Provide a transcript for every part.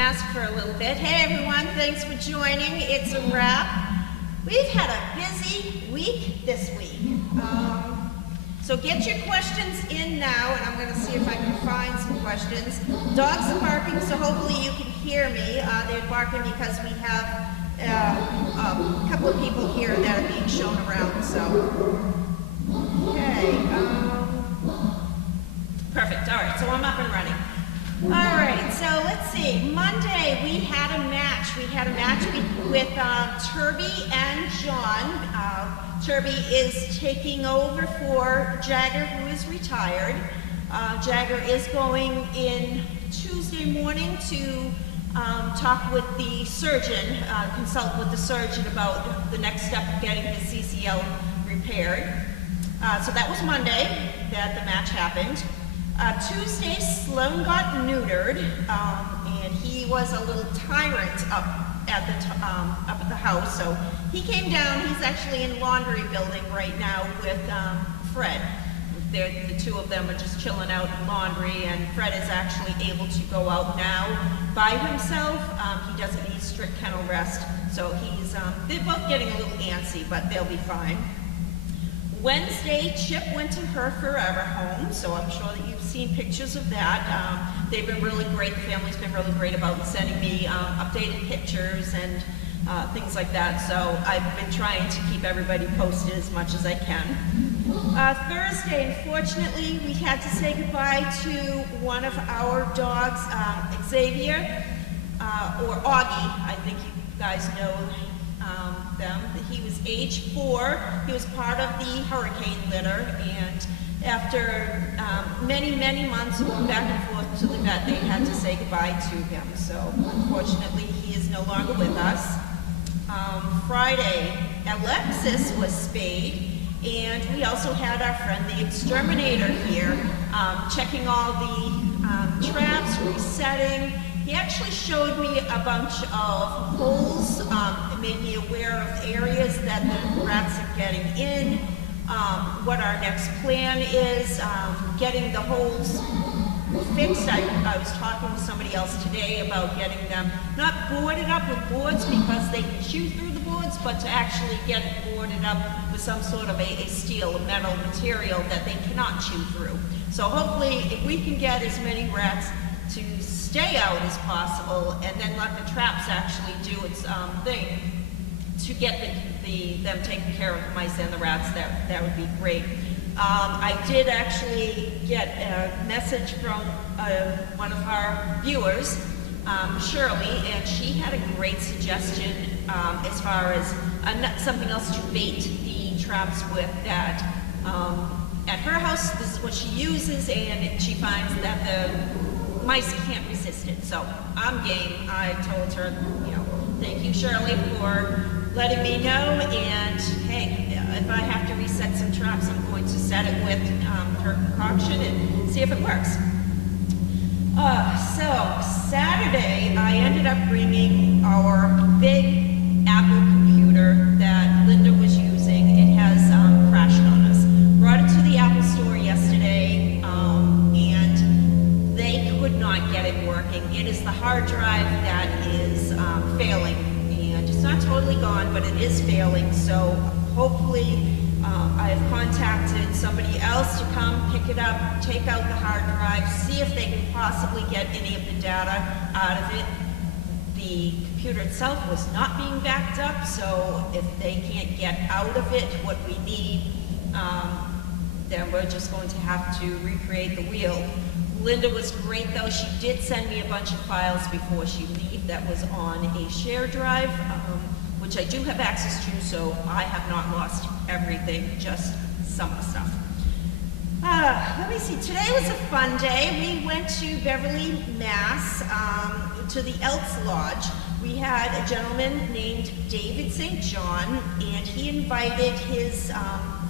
mask for a little bit. Hey everyone, thanks for joining. It's a wrap. We've had a busy week this week. So get your questions in now, and I'm going to see if I can find some questions. Dogs are barking, so hopefully you can hear me. They're barking because we have a couple of people here that are being shown around. So, okay. Perfect. All right, so I'm up and running. All right, so let's see. Monday, we had a match. We had a match with Turby and John. Turby is taking over for Jagger, who is retired. Jagger is going in Tuesday morning to talk with the surgeon, consult with the surgeon about the next step of getting his CCL repaired. So that was Monday that the match happened. Tuesday, Sloan got neutered, and he was a little tyrant up at the house. So he came down. He's actually in laundry building right now with Fred. The two of them are just chilling out in laundry, and Fred is actually able to go out now by himself. He doesn't need strict kennel rest, so they're both getting a little antsy, but they'll be fine. Wednesday, Chip went to her forever home, so I'm sure that you've seen pictures of that. They've been really great. The family's been really great about sending me updated pictures and things like that, so I've been trying to keep everybody posted as much as I can. Thursday, unfortunately, we had to say goodbye to one of our dogs, Xavier, or Augie. I think you guys know them. He was age 4. He was part of the hurricane litter, and after many months going back and forth to the vet, they had to say goodbye to him. So unfortunately, he is no longer with us. Friday, Alexis was spayed, and we also had our friend the exterminator here, checking all the traps, resetting. He actually showed me a bunch of holes. It made me aware of areas that the rats are getting in, what our next plan is, getting the holes fixed. I was talking with somebody else today about getting them not boarded up with boards because they can chew through the boards, but to actually get it boarded up with some sort of a steel, a metal material that they cannot chew through. So hopefully, if we can get as many rats to stay out as possible, and then let the traps actually do its thing to get them taking care of the mice and the rats, that would be great. I did actually get a message from one of our viewers, Shirley, and she had a great suggestion as far as something else to bait the traps with that at her house, this is what she uses, and she finds that the mice can't resist it. So I'm game. I told her, thank you, Shirley, for letting me know, and hey, if I have to reset some traps, I'm going to set it with her concoction and see if it works. So Saturday, I ended up bringing our big Apple computer that Linda was using. It has crashed on us. Brought it to the Apple store yesterday, and they could not get it working. It is the hard drive that is failing, and it's not totally gone, but it is failing. So hopefully, I have contacted somebody else to come pick it up, take out the hard drive, see if they can possibly get any of the data out of it. The computer itself was not being backed up, so if they can't get out of it what we need, then we're just going to have to recreate the wheel. Linda was great though. She did send me a bunch of files before she left that was on a shared drive, which I do have access to, so I have not lost everything, just some of the stuff. Let me see, today was a fun day. We went to Beverly, Mass, to the Elks Lodge. We had a gentleman named David St. John, and he invited his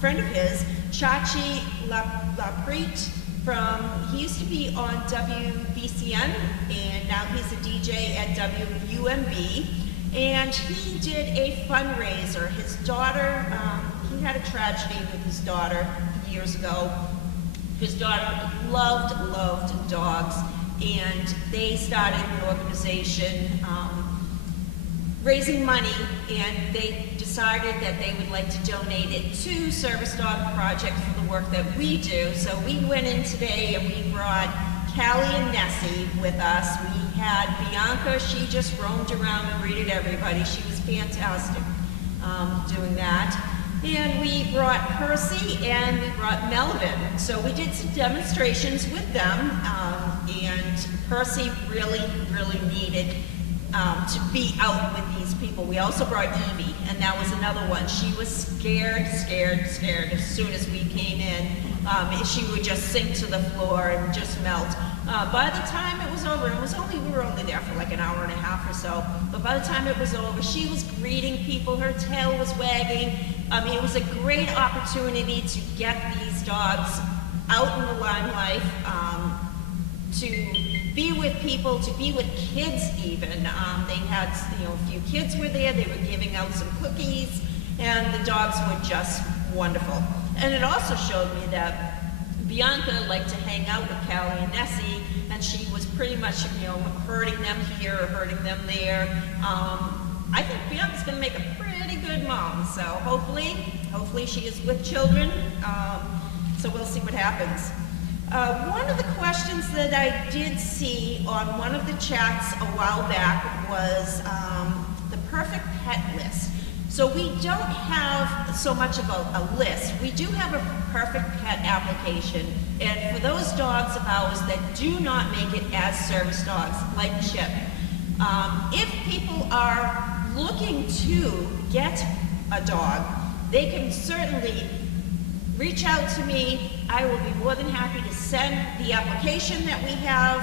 friend of his, Chachi Laprete, he used to be on WBCN, and now he's a DJ at WUMB. And he did a fundraiser. His daughter, he had a tragedy with his daughter years ago. His daughter loved dogs, and they started an organization raising money, and they decided that they would like to donate it to Service Dog Project for the work that we do. So we went in today and we brought Callie and Nessie with us. We had Bianca, she just roamed around and greeted everybody. She was fantastic doing that. And we brought Percy and we brought Melvin. So we did some demonstrations with them, and Percy really needed to be out with these people. We also brought Evie, and that was another one. She was scared as soon as we came in. She would just sink to the floor and just melt. By the time it was over, we were only there for like an hour and a half or so, but by the time it was over, she was greeting people, her tail was wagging. I mean, it was a great opportunity to get these dogs out in the limelight, to be with people, to be with kids even. They had, a few kids were there, they were giving out some cookies, and the dogs were just wonderful. And it also showed me that Bianca liked to hang out with Callie and Nessie, and she was pretty much, herding them here or herding them there. I think Bianca's gonna make a pretty good mom, so hopefully she is with children, so we'll see what happens. One of the questions that I did see on one of the chats a while back was the perfect pet list. So we don't have so much of a list. We do have a perfect pet application, and for those dogs of ours that do not make it as service dogs, like Chip, if people are looking to get a dog, they can certainly reach out to me. I will be more than happy to send the application that we have,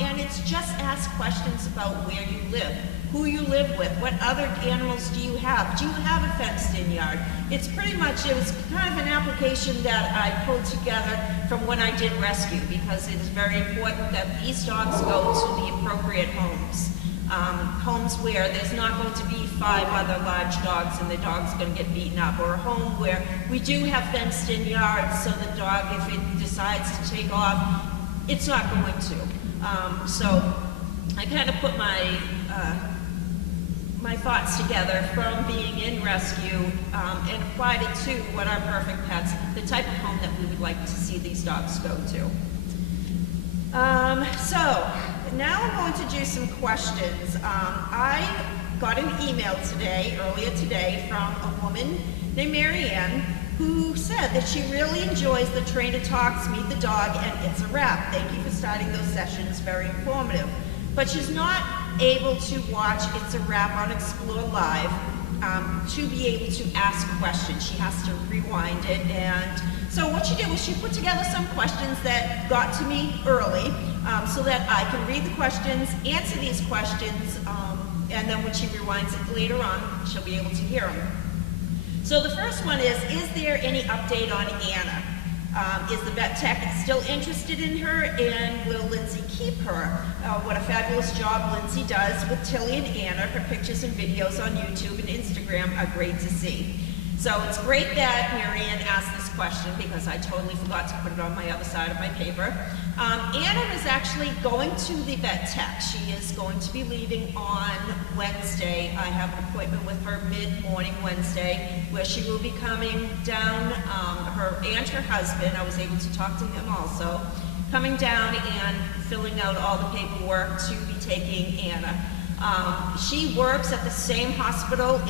and it's just ask questions about where you live, who you live with, what other animals do you have a fenced-in yard? It was kind of an application that I pulled together from when I did rescue, because it is very important that these dogs go to the appropriate homes. Homes where there's not going to be 5 other large dogs and the dog's going to get beaten up, or a home where we do have fenced-in yards, so the dog, if it decides to take off, it's not going to. So I kind of put my thoughts together from being in rescue and applied it to what are perfect pets, the type of home that we would like to see these dogs go to. So now I'm going to do some questions. I got an email earlier today, from a woman named Marianne, who said that she really enjoys the Trainer Talks, Meet the Dog, and It's a Wrap. Thank you for starting those sessions, very informative. But she's not able to watch It's a Wrap on Explore Live to be able to ask questions. She has to rewind it, and so what she did was she put together some questions that got to me early, so that I can read the questions, answer these questions, and then when she rewinds it later on, she'll be able to hear them. So the first one is there any update on Anna? Is the vet tech still interested in her, and will Lindsay keep her? What a fabulous job Lindsay does with Tilly and Anna. Her pictures and videos on YouTube and Instagram are great to see. So it's great that Marianne asked this question, because I totally forgot to put it on my other side of my paper. Anna is actually going to the vet tech. She is going to be leaving on Wednesday. I have an appointment with her mid-morning Wednesday, where she will be coming down, her and her husband, I was able to talk to him also, coming down and filling out all the paperwork to be taking Anna. She works at the same hospital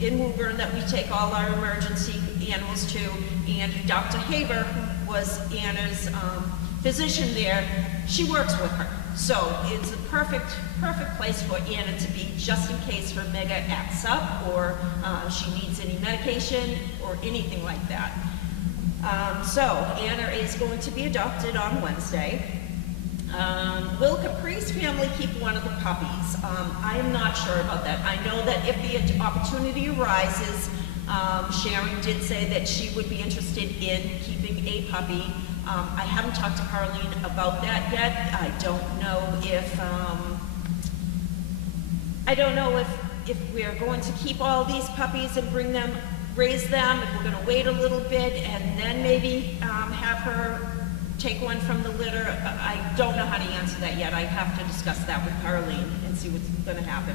in Woburn that we take all our emergency animals to, and Dr. Haber, who was Anna's physician there, she works with her. So it's a perfect place for Anna to be, just in case her mega acts up, or she needs any medication or anything like that. So Anna is going to be adopted on Wednesday. Will Capri's family keep one of the puppies? I am not sure about that. I know that if the opportunity arises, Sharon did say that she would be interested in keeping a puppy. I haven't talked to Carlene about that yet. I don't know if we're going to keep all these puppies and raise them, if we're going to wait a little bit and then maybe have her take one from the litter? I don't know how to answer that yet. I have to discuss that with Carlene and see what's going to happen.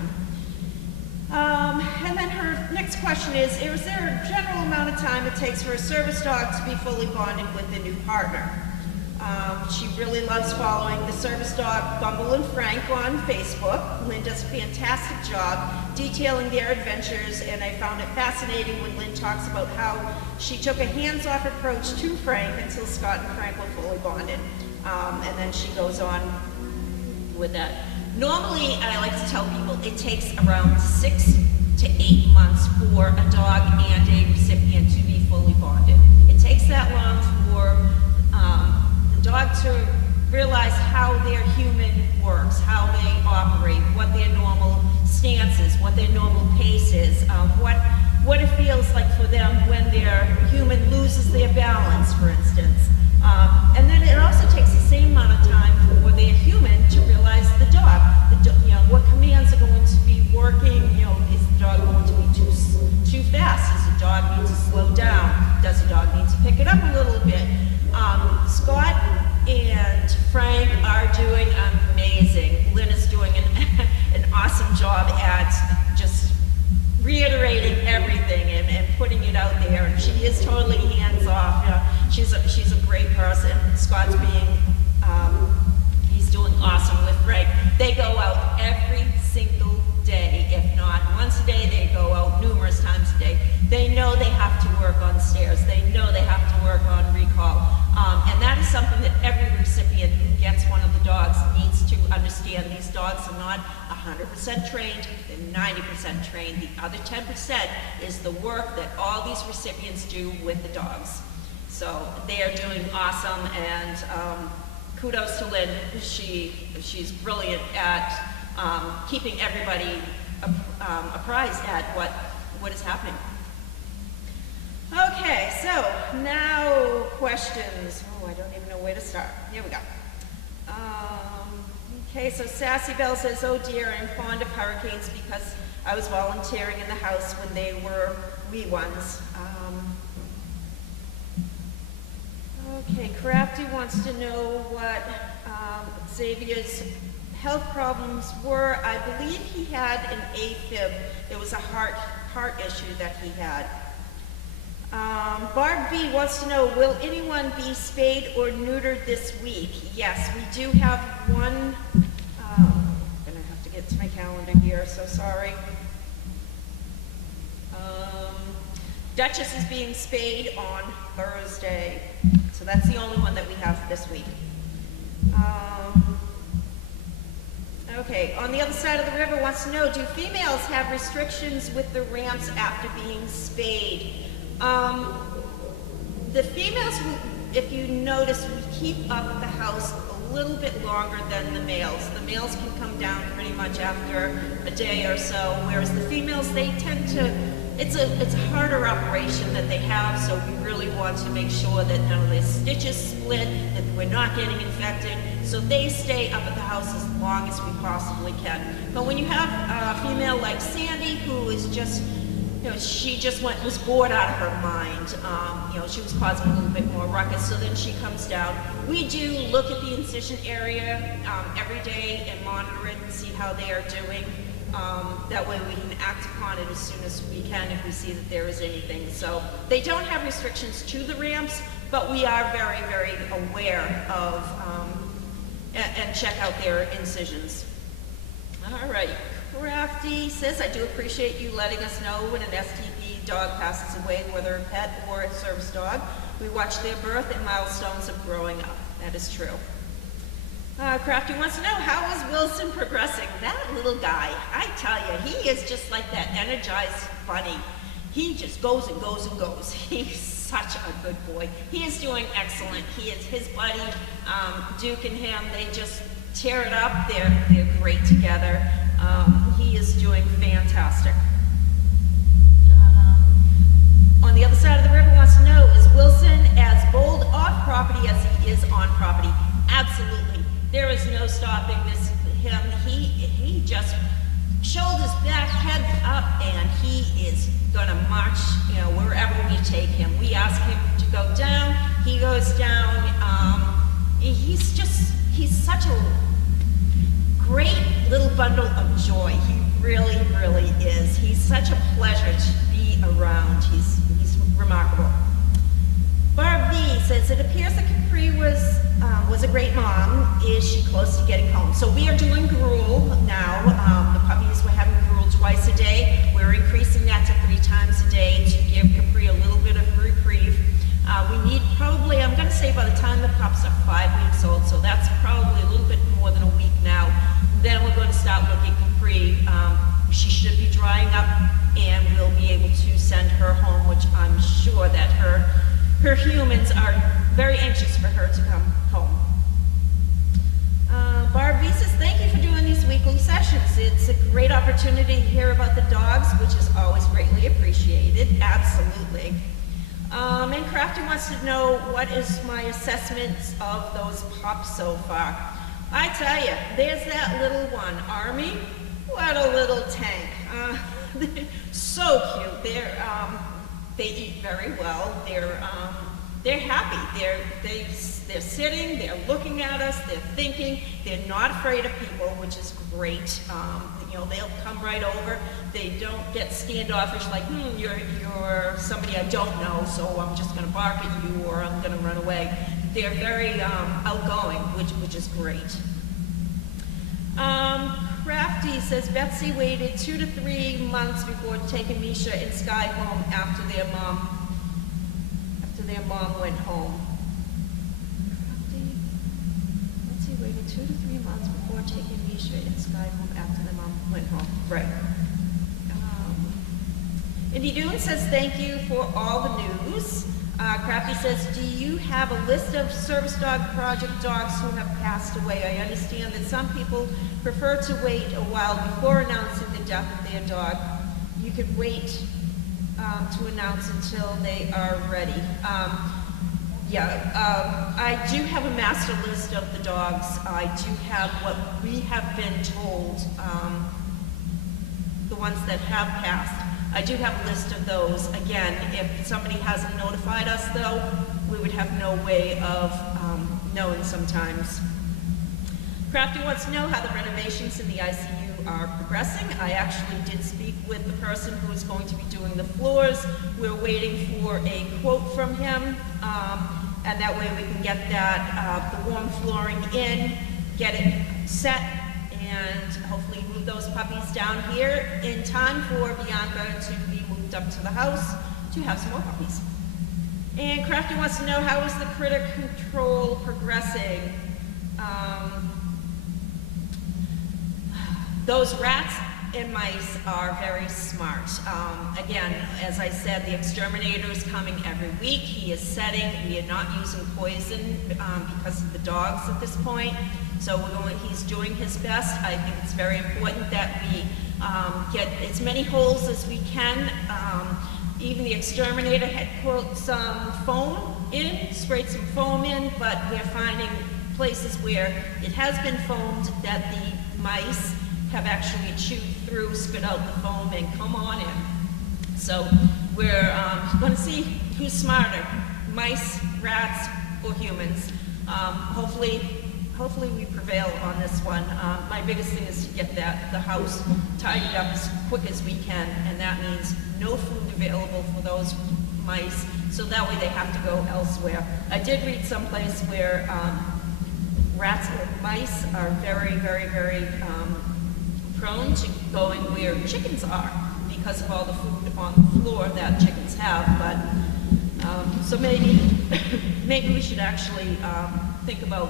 And then her next question is there a general amount of time it takes for a service dog to be fully bonded with a new partner? She really loves following the service dog Bumble and Frank on Facebook. Lynn does a fantastic job detailing their adventures, and I found it fascinating when Lynn talks about how she took a hands-off approach to Frank until Scott and Frank were fully bonded. And then she goes on with that. Normally, I like to tell people it takes around 6 to 8 months for a dog and a recipient to be fully bonded. It takes that long for the dog to realize how their human works, how they operate, what their normal stance is, what their normal pace is, what it feels like for them when their human loses their balance, for instance. And then it also takes the same amount of time for their human to realize the dog. What commands are going to be working. Is the dog going to be too fast? Does the dog need to slow down? Does the dog need to pick it up a little bit? Scott and Frank are doing amazing. Lynn is doing an awesome job at just reiterating everything and putting it out there. And she is totally hands-off. She's a great person. Scott's he's doing awesome with Frank. They go out every single day. If not once a day, they go out numerous times a day. They know they have to work on stairs. They know they have to work on recall. And that is something that every recipient who gets one of the dogs needs to understand. These dogs are not 100% trained, they're 90% trained. The other 10% is the work that all these recipients do with the dogs. So they are doing awesome, and kudos to Lynn. She's brilliant at keeping everybody apprised at what is happening. Okay, so now questions. Oh, I don't even know where to start. Here we go. Okay, so Sassy Bell says, oh dear, I'm fond of hurricanes because I was volunteering in the house when they were wee ones. Okay, Crafty wants to know what Xavier's health problems were. I believe he had an AFib. It was a heart issue that he had. Barb B wants to know, will anyone be spayed or neutered this week? Yes, we do have one. I'm going to have to get to my calendar here, so sorry. Duchess is being spayed on Thursday, so that's the only one that we have this week. Okay, on the other side of the river wants to know, do females have restrictions with the ramps after being spayed? The females, if you notice, we keep up the house a little bit longer than the males. The males can come down pretty much after a day or so, whereas the females, they tend to, it's a harder operation that they have, so we really want to make sure that none of their stitches split, that we're not getting infected, so they stay up at the house as long as we possibly can. But when you have a female like Sandy, who is just, she just was bored out of her mind. She was causing a little bit more ruckus, so then she comes down. We do look at the incision area every day and monitor it and see how they are doing. That way we can act upon it as soon as we can if we see that there is anything. So they don't have restrictions to the ramps, but we are very, very aware of and check out their incisions. All right. Crafty says, I do appreciate you letting us know when an STD dog passes away, whether a pet or a service dog. We watch their birth and milestones of growing up. That is true. Crafty wants to know, how is Wilson progressing? That little guy, I tell you, he is just like that energized bunny. He just goes and goes and goes. He's such a good boy. He is doing excellent. He is his buddy, Duke and him, they just tear it up. They're great together. He is doing fantastic. On the other side of the river wants to know, is Wilson as bold off property as he is on property? Absolutely. There is no stopping him. He just shoulders back, head up, and he is gonna march, wherever we take him. We ask him to go down, he goes down. he's such a great little bundle of joy. He really, really is. He's such a pleasure to be around. He's remarkable. Barb V says, it appears that Capri was a great mom. Is she close to getting home? So we are doing gruel now. The puppies were having gruel twice a day. We're increasing that to 3 times a day to give Capri a little bit of reprieve. We need probably, I'm going to say by the time the pups are 5 weeks old, so that's probably a little bit more than a week now. Then we're going to start looking at Capri. She should be drying up, and we'll be able to send her home, which I'm sure that her humans are very anxious for her to come home. Barb V says, thank you for doing these weekly sessions. It's a great opportunity to hear about the dogs, which is always greatly appreciated. Absolutely. And Crafty wants to know, what is my assessments of those pups so far? I tell you, there's that little one, Army. What a little tank. So cute. They eat very well. They're happy. They're sitting. They're looking at us. They're thinking. They're not afraid of people, which is great. You know, they'll come right over. They don't get standoffish like, you're somebody I don't know, so I'm just going to bark at you or I'm going to run away. They're very outgoing, which is great. Crafty says, Betsy waited 2 to 3 months before taking Misha and Sky home after their mom went home. Betsy waited 2 to 3 months before taking Misha and Sky home after their mom went home. Right. Indy Doon says, thank you for all the news. Crafty says, do you have a list of service dog project dogs who have passed away? I understand that some people prefer to wait a while before announcing the death of their dog. You could wait to announce until they are ready. I do have a master list of the dogs. I do have what we have been told, the ones that have passed. I do have a list of those. Again, if somebody hasn't notified us, though, we would have no way of knowing sometimes. Crafty wants to know how the renovations in the ICU are progressing. I actually did speak with the person who is going to be doing the floors. We're waiting for a quote from him, and that way we can get that, the warm flooring in, get it set, and hopefully move those puppies down here in time for Bianca to be moved up to the house to have some more puppies. And Crafty wants to know, how is the critter control progressing? Those rats and mice are very smart. Again, as I said, the exterminator is coming every week. He is setting. We are not using poison because of the dogs at this point. So he's doing his best. I think it's very important that we get as many holes as we can. Even the exterminator had put some foam in, sprayed some foam in, but we're finding places where it has been foamed that the mice have actually chewed through, spit out the foam, and come on in. So we're going to see who's smarter, mice, rats, or humans. Hopefully we prevail on this one. My biggest thing is to get the house tidied up as quick as we can, and that means no food available for those mice, so that way they have to go elsewhere. I did read someplace where rats and mice are very, very, very prone to going where chickens are because of all the food on the floor that chickens have. But so maybe we should actually think about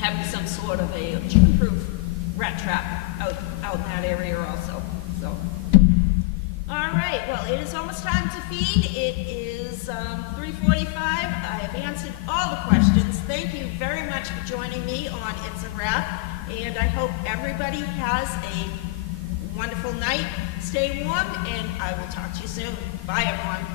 having some sort of a chicken-proof rat trap out in that area also. So, all right. Well, it is almost time to feed. It is 3:45. I have answered all the questions. Thank you very much for joining me on It's a Wrap. And I hope everybody has a wonderful night. Stay warm, and I will talk to you soon. Bye, everyone.